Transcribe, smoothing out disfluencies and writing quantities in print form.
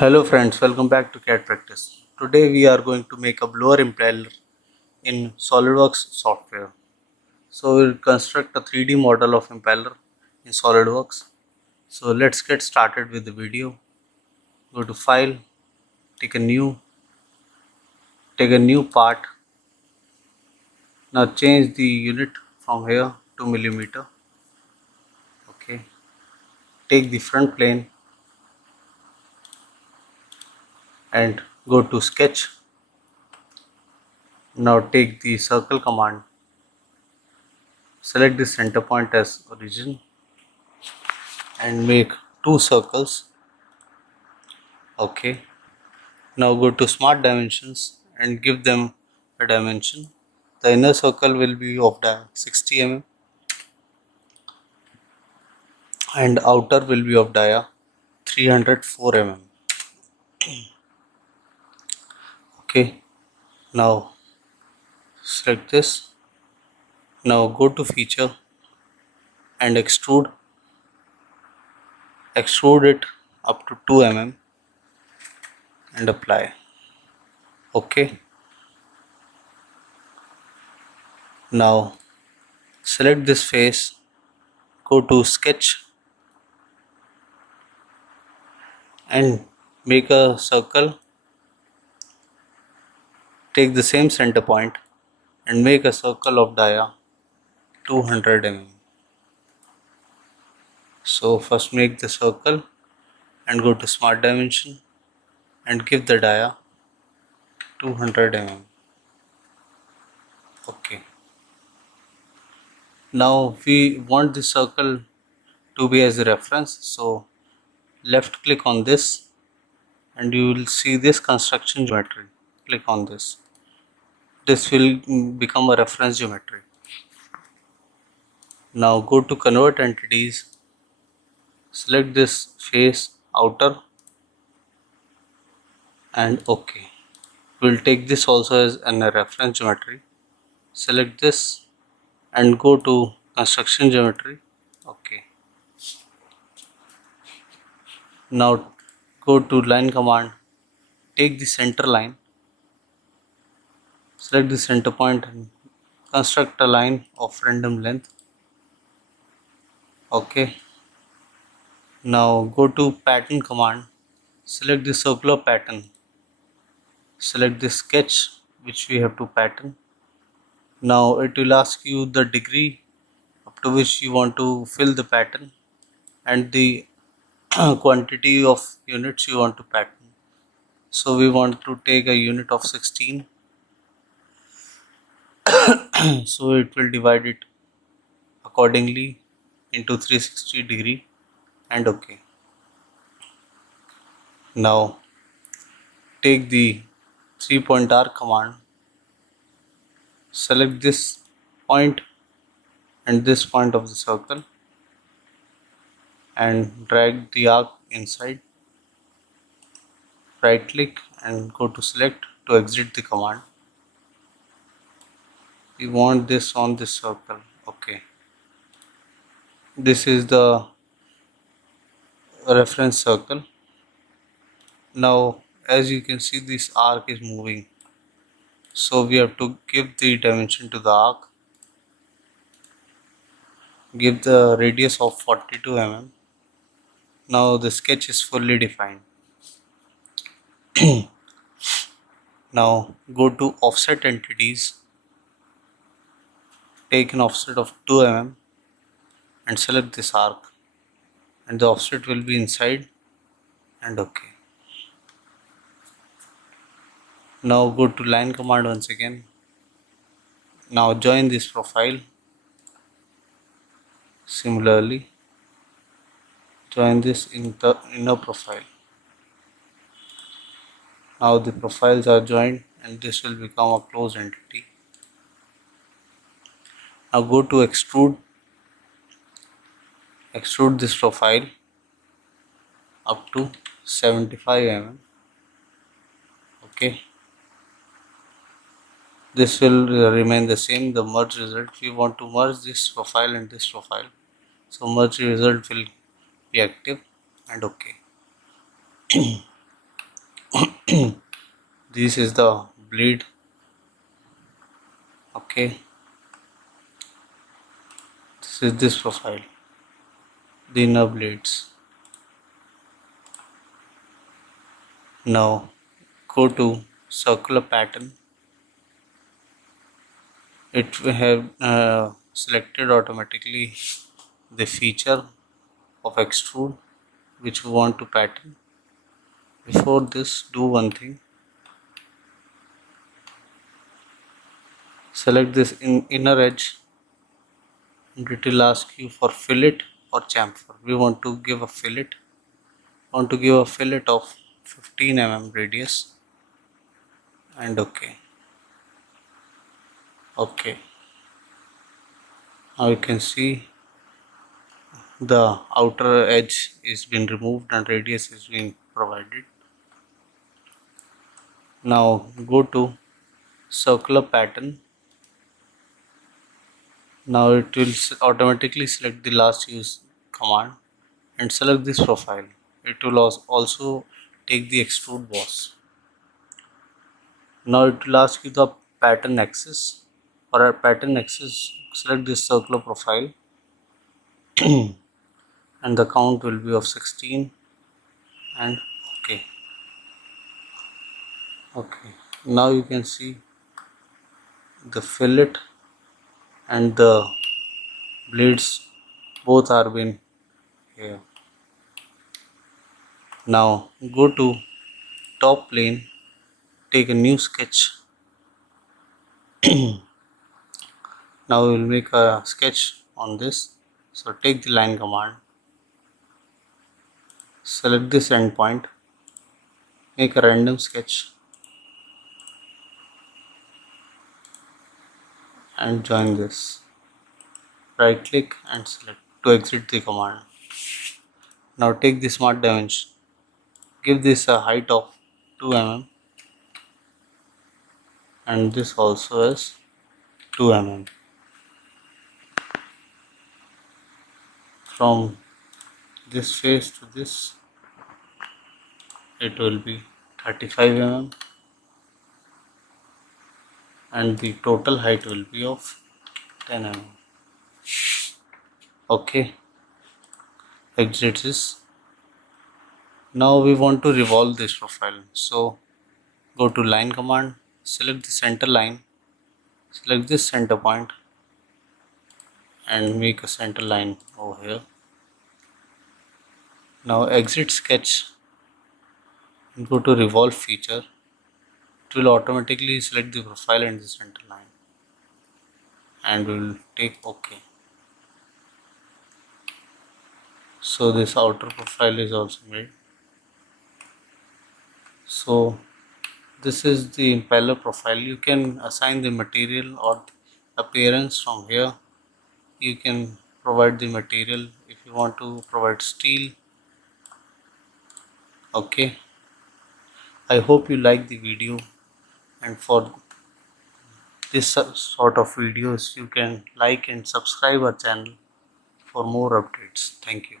Hello friends, welcome back to CAD Practice. Today we are going to make a blower impeller in Solidworks software. So we'll construct a 3D model of impeller in Solidworks. So let's get started with the video. Go to File, take a new part. Now change the unit from here to millimeter. Okay. Take the front plane and go to Sketch. Now take the circle command. Select the center point as origin and make two circles. Okay, now go to smart dimensions and give them a dimension. The inner circle will be of 60 mm and outer will be of dia 304 mm. Okay, now select this. Now go to feature and extrude it up to 2 mm and apply. Okay, now select this face, go to sketch and make a circle. Take the same center point and make a circle of dia 200 mm. So first make the circle and go to smart dimension and give the dia 200 mm. Okay. Now we want the circle to be as a reference, so left click on this and you will see this construction geometry. Click on this. This will become a reference geometry. Now go to convert entities, select this face outer and OK. We'll take this also as a reference geometry. Select this and go to construction geometry. Okay. Now go to line command, take the center line, select the center point and construct a line of random length. Okay. Now go to pattern command, select the circular pattern, select the sketch which we have to pattern. Now it will ask you the degree up to which you want to fill the pattern and the quantity of units you want to pattern. So we want to take a unit of 16. So it will divide it accordingly into 360 degree and OK. Now take the 3-point arc command, select this point and this point of the circle and drag the arc inside. Right click and go to select to exit the command. We want this on this circle. Okay, this is the reference circle. Now as you can see, this arc is moving, so we have to give the dimension to the arc. Give the radius of 42 mm. Now the sketch is fully defined. Now go to offset entities, take an offset of 2 mm and select this arc, and the offset will be inside and OK. Now go to line command once again. Now join this profile. Similarly, join this in the inner profile. Now the profiles are joined and this will become a closed entity. Now go to extrude this profile up to 75 mm. Okay, this will remain the same. The merge result, we want to merge this profile and this profile, so merge result will be active and OK. This is the blade. Okay, this is this profile, the inner blades. Now go to circular pattern. It will have selected automatically the feature of extrude which we want to pattern. Before this, do one thing. Select this inner edge and it will ask you for fillet or chamfer. We want to give a fillet. Want to give a fillet of 15 mm radius and OK. OK. Now you can see the outer edge is been removed and radius is being provided. Now go to circular pattern. Now it will automatically select the last use command and select this profile. It will also take the extrude boss. Now it will ask you the pattern axis. For a pattern axis, select this circular profile and the count will be of 16 and OK. Okay. Now you can see the fillet and the blades both are been here. Now go to top plane, take a new sketch. Now we will make a sketch on this. So take the line command, select this endpoint, make a random sketch and join this. Right click and select to exit the command. Now take the smart dimension, give this a height of 2 mm and this also is 2 mm. From this face to this it will be 35 mm and the total height will be of 10 mm. Okay, exit this. Now we want to revolve this profile, so go to line command, select the center line, select this center point and make a center line over here. Now exit sketch and go to revolve feature. It will automatically select the profile and the center line and we will take OK. So this outer profile is also made. So this is the impeller profile. You can assign the material or appearance from here. You can provide the material if you want to provide steel. Okay, I hope you like the video, and for this sort of videos you can like and subscribe our channel for more updates. Thank you.